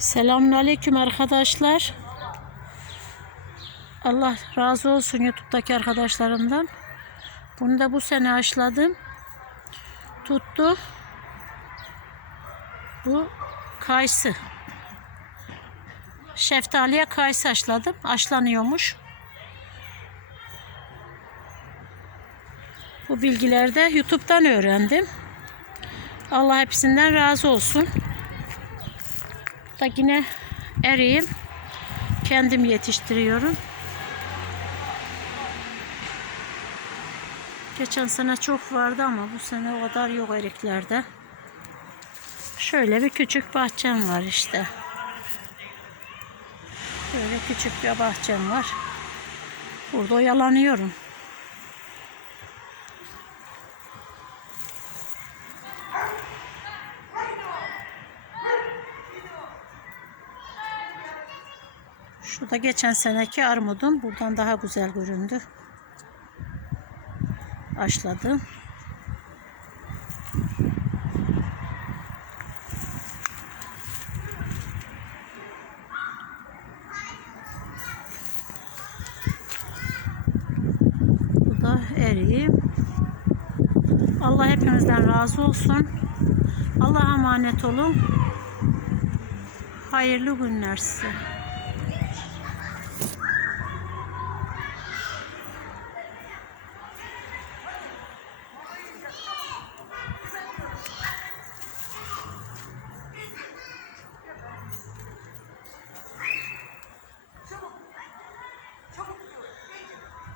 Selamünaleyküm arkadaşlar. Allah razı olsun YouTube'daki arkadaşlarımdan. Bunu da bu sene aşladım. Tuttu. Bu kayısı. Şeftaliye kayısı aşladım. Aşlanıyormuş. Bu bilgileri de YouTube'dan öğrendim. Allah hepsinden razı olsun. Da yine eriyim. Kendim yetiştiriyorum. Geçen sene çok vardı ama bu sene o kadar yok eriklerde. Şöyle bir küçük bahçem var işte. Böyle küçük bir bahçem var. Burada oyalanıyorum. Şu da geçen seneki armudum. Buradan daha güzel göründü. Aşladım. Bu da eriyim. Allah hepimizden razı olsun. Allah'a emanet olun. Hayırlı günler size.